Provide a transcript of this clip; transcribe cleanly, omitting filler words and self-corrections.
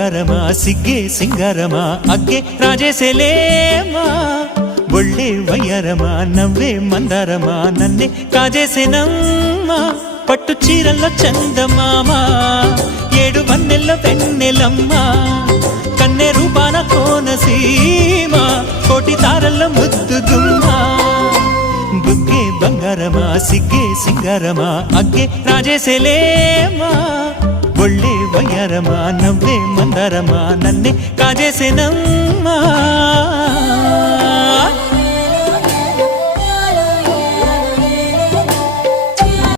బంగారమా సిగ్గే సింగారమా అగ్గే రాజేసేలేమా ఒళ్ళే వయ్యారమా నవ్వే మందారమా నన్నే కాజేసేనమ్మా పట్టు చీరల్లో చందమామా ఏడు వన్నెల్లో వెన్నెలమ్మా కన్నె రూపాన కోనసీమ కోటి తారల్లో ముద్దుగుమ్మా బుగ్గే బంగారమా సిగ్గే సింగారమా అగ్గే రాజేసేలేమా ఒళ్ళే వయ్యారమా నవ్వే మందారమా నన్నే కాజేసేనమ్మా